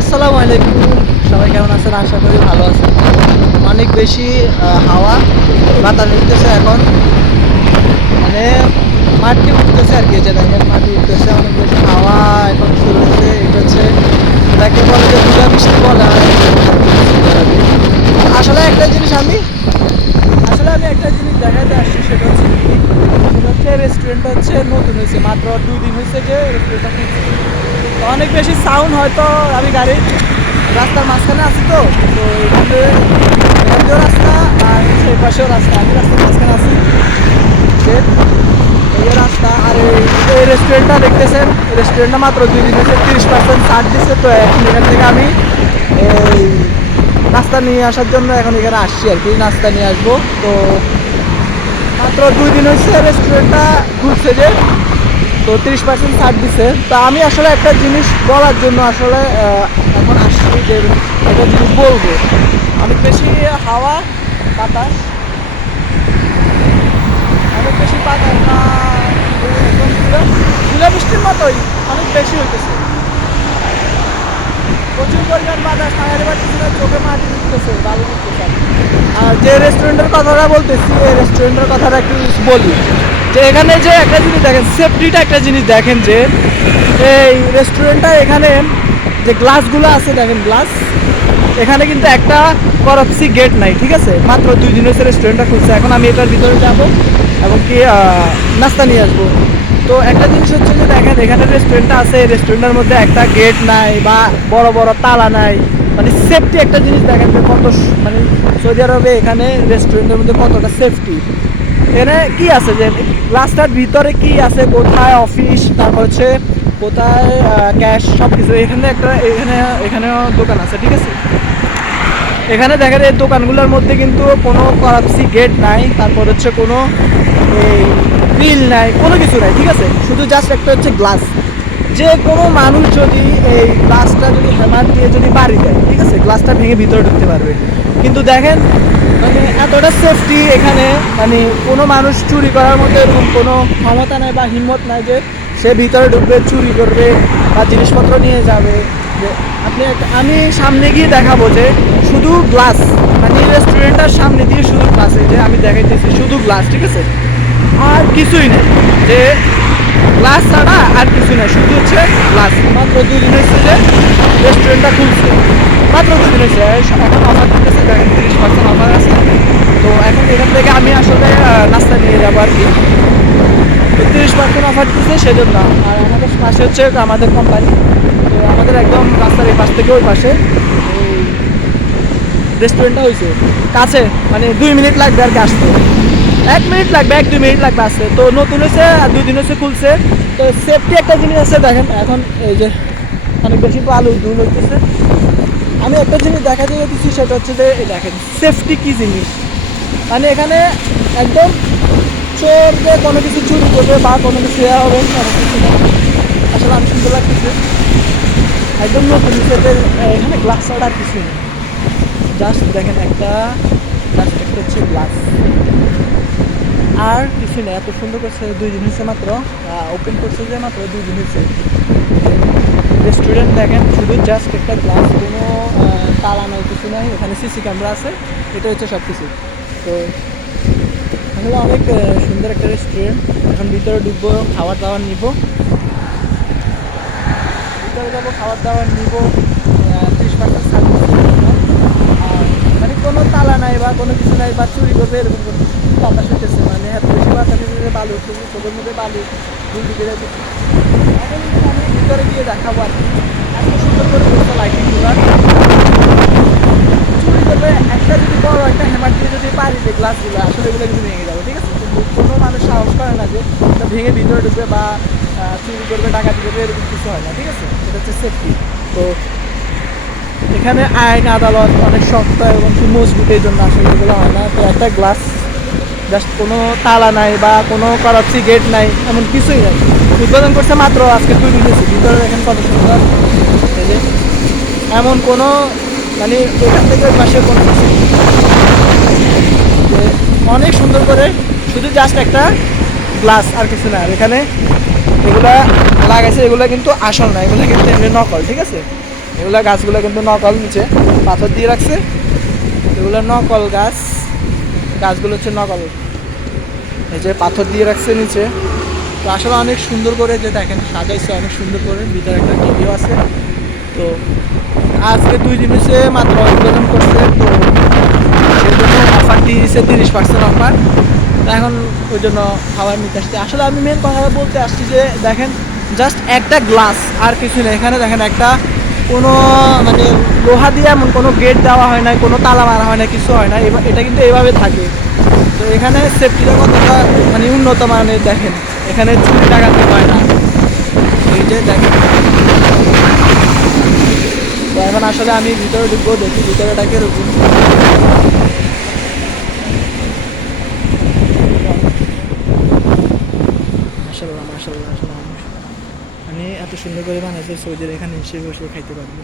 আসসালামু আলাইকুম। সবাই কেমন আছেন? আশা করি ভালো আছেন। অনেক বেশি হাওয়া, বাতাস উঠতেছে এখন। মানে মাটি উঠতেছে আর কি যে দেখেন, মাটি উঠতেছে, অনেক বেশি হাওয়া এখন শুরু হয়েছে। এটা হচ্ছে এটাকে বলে যে দুর্গা বৃষ্টি বলা হয় আসলে একটা জিনিস আমি, আসলে আমি একটা জিনিস দেখাতে আসছি, সেটা হচ্ছে সেটা হচ্ছে রেস্টুরেন্টটা হচ্ছে নতুন হয়েছে, মাত্র দুই দিন হয়েছে যে রেস্টুরেন্টটা অনেক বেশি সাউন্ড হয়তো আমি গাড়ির রাস্তার মাঝখানে আছি তো তো রাস্তা আর সেই পাশেও রাস্তা, আমি রাস্তার মাঝখানে আছি। এই রাস্তা আর এই- রেস্টুরেন্টটা দেখতেছেন রেস্টুরেন্টটা মাত্র দুই দিন হচ্ছে তিরিশ পার্সেন্ট ছাড় দিচ্ছে তো এখন এখান থেকে আমি এই নাস্তা নিয়ে আসার জন্য এখন এখানে আসছি আর কি, নাস্তা নিয়ে আসব। তো মাত্র দুই দিন হয়েছে রেস্টুরেন্টটা খুলছে যে। তো তিরিশ পার্সেন্ট ছাড় দিছে। তা আমি আসলে একটা জিনিস বলার জন্য আসলে এখন আসছি যে একটা জিনিস বলব। অনেক বেশি হাওয়া, বাতাস। অনেক বেশি বাতাস, না, একদম ধুলো- ধুলো বৃষ্টির মতোই অনেক বেশি হইতেছে। প্রচুর পরিমাণ বাতাস চোখে মাটি আর আর যে রেস্টুরেন্টের কথাটা বলতেছি, এই রেস্টুরেন্টের কথাটা একটু বলি। যে এখানে যে একটা জিনিস দেখেন সেফটিটা একটা জিনিস দেখেন যে, এই রেস্টুরেন্টটা এখানে যে গ্লাসগুলো আছে, দেখেন গ্লাস এখানে কিন্তু একটা করপসি গেট নাই, ঠিক আছে? মাত্র দুই দিন হয়েছে রেস্টুরেন্টটা খুলছে, এখন আমি এটার ভিতরে যাব এবং কি নাস্তা নিয়ে আসব। তো একটা জিনিস হচ্ছে যে দেখেন, এখানে রেস্টুরেন্টটা আছে রেস্টুরেন্টের মধ্যে একটা গেট নাই বা বড় বড় তালা নাই। মানে সেফটি একটা জিনিস দেখেন যে কত মানে সৌদি আরবে এখানে রেস্টুরেন্টের মধ্যে কতটা সেফটি এখানে কি আছে যে গ্লাসটার ভিতরে কি আছে, কোথায় অফিস তারপর হচ্ছে কোথায় ক্যাশ সব কিছু এখানে একটা, এখানে, এখানেও দোকান আছে, ঠিক আছে? এখানে দেখেন এই দোকানগুলোর মধ্যে কিন্তু কোনো করাপসি গেট নাই, তারপর হচ্ছে কোনো, এই গ্রিল নাই, কোনো কিছু নাই, ঠিক আছে? শুধু জাস্ট একটা হচ্ছে গ্লাস যে কোনো মানুষ যদি এই গ্লাসটা যদি হ্যামার দিয়ে যদি বাড়ি দেয়, ঠিক আছে? গ্লাসটা ভেঙে ভিতরে ঢুকতে পারবে। কিন্তু দেখেন মানে এতটা সেফটি এখানে মানে কোনো মানুষ চুরি করার মতো এরকম কোনো ক্ষমতা নাই বা হিম্মত নাই যে সে ভিতরে ঢুকবে, চুরি করবে বা জিনিসপত্র নিয়ে যাবে। আপনি আমি সামনে গিয়ে দেখাবো যে শুধু গ্লাস মানে রেস্টুরেন্টটার সামনে দিয়ে শুধু গ্লাস যে আমি দেখাইতেছি, শুধু গ্লাস ঠিক আছে? আর কিছুই নেই। যে গ্লাস আর কিছু না, শুধু হচ্ছে প্লাস মাত্র দুই দিন হচ্ছে যে রেস্টুরেন্টটা খুলছে। মাত্র দুই দিন হচ্ছে এখন অফার দিতেছে দেখেন তিরিশ পার্সেন্ট অফার আছে। তো এখন এখান থেকে আমি আসলে নাস্তা নিয়ে যাব আর কি। তো তিরিশ পার্সেন্ট অফার দিচ্ছে সেজন্য। আর আমাদের পাশে হচ্ছে আমাদের কোম্পানি তো আমাদের একদম রাস্তার এই পাশ থেকে ওই পাশে। রেস্টুরেন্টটা হয়েছে কাছে মানে দুই মিনিট লাগবে আর কি আসতে। এক মিনিট লাগবে, এক দুই মিনিট লাগবে আসতে। তো নতুন হয়েছে আর দুই দিন হচ্ছে খুলছে। তো সেফটি একটা জিনিস আছে, দেখেন, এখন এই যে অনেক বেশি বালু ধুল হইতেছে আমি একটা জিনিস দেখাতে দিচ্ছি সেটা হচ্ছে যে দেখেন সেফটি কি জিনিস? মানে এখানে একদম চোর যে কোনো কিছু চুরি করবে বা কোনো কিছু ইয়ে হবে। আসলে আমি সুন্দর লাগতেছে। একদম নতুন এখানে গ্লাস ছাড়া কিছু নেই জাস্ট দেখেন একটা জাস্ট একটা হচ্ছে গ্লাস আর কিছু নেই, এত সুন্দর করছে, দুই দিন মাত্র। ওপেন করছে যে মাত্র দুই দিন হচ্ছে রেস্টুরেন্ট দেখেন, শুধু জাস্ট একটা গ্লাস কোনো তালা নাই, কিছু নাই, এখানে সিসি ক্যামেরা আছে, এটা হচ্ছে সব কিছু তো আসলে অনেক সুন্দর একটা রেস্টুরেন্ট এখন ভিতরে ঢুকবো খাবার দাবার নিব। ভিতরে যাব খাবার দাবার নিব ত্রিশ পার্সেন্ট সার্ভিস আর মানে কোনো তালা নাই বা কোনো কিছু নাই বা চুরি করবে, এরকম বাতাস হইতেছে মানে এত বেশি বাতাস হইতেছে বালু চোখের মধ্যে বালু দিকে যাইতেছে এখন ভিতরে গিয়ে দেখাবো আর কি। এত সুন্দর করে করতে লাইটিংগুলো চুরি করবে, একটা যদি বড় একটা হ্যামার দিয়ে যদি পারি যে গ্লাসগুলো আসলে এগুলো কিন্তু ভেঙে যাবে, ঠিক আছে? কোনো মানুষ সাহস করে না যে ভেঙে ভিতরে ঢুকবে বা চুরি করবে টাকা দিবে এরকম কিছু হয় না, ঠিক আছে? এটা হচ্ছে সেফটি তো এখানে আইন, আদালত অনেক শক্ত এবং মজবুত এই জন্য আসলে এগুলো হয় না। তো একটা গ্লাস জাস্ট কোনো তালা নাই বা কোনো করাপসি গেট নাই, এমন কিছুই নাই। উদ্বোধন করছে মাত্র আজকে দিন হয়েছে। ভিতরে দেখেন কত সুন্দর। এমন কোনো মানে এখান থেকে পাশে কোনো কিছু অনেক সুন্দর করে শুধু জাস্ট একটা গ্লাস আর কিছু না আর এখানে এগুলা লাগাইছে, এগুলো কিন্তু আসল না। এগুলো কিন্তু নকল, ঠিক আছে? এগুলো গাছগুলো কিন্তু নকল নিচে পাথর দিয়ে রাখছে। এগুলো নকল গাছ। গাছগুলো হচ্ছে নকল। এই যে পাথর দিয়ে রাখছে নিচে। তো আসলে অনেক সুন্দর করে যে দেখেন, সাজাইছে অনেক সুন্দর করে। ভিতরে একটা টিভিও আছে। তো আজকে দুই দিন হচ্ছে মাত্র উদ্বোধন করছে। তো সেই জন্য অফার দিয়েছে তিরিশ পার্সেন্ট অফার এখন ওই জন্য খাবার নিতে আসছে। আসলে আমি মেন কথা বলতে আসছি যে, দেখেন জাস্ট একটা গ্লাস আর কিছু নেই। এখানে দেখেন একটা কোনো মানে লোহা দিয়ে এমন কোনো গেট দেওয়া হয় না কোনো তালা মারা হয় না কিছু হয় না এটা কিন্তু এইভাবে থাকে। তো এখানে সেফটিটা কতটা মানে উন্নত মানের দেখেন, এখানে চুরি টাকাতে হয় না। এই যে দেখেন। তো এখন আসলে আমি ভিতরে ঢুকবো, দেখি ভিতরেটা কীরকম। মাশাল্লাহ মাশাল্লাহ মাশাল্লাহ মানে এত সুন্দর করে বানাইছে সৌদির এখানে এসে বসে খাইতে পারব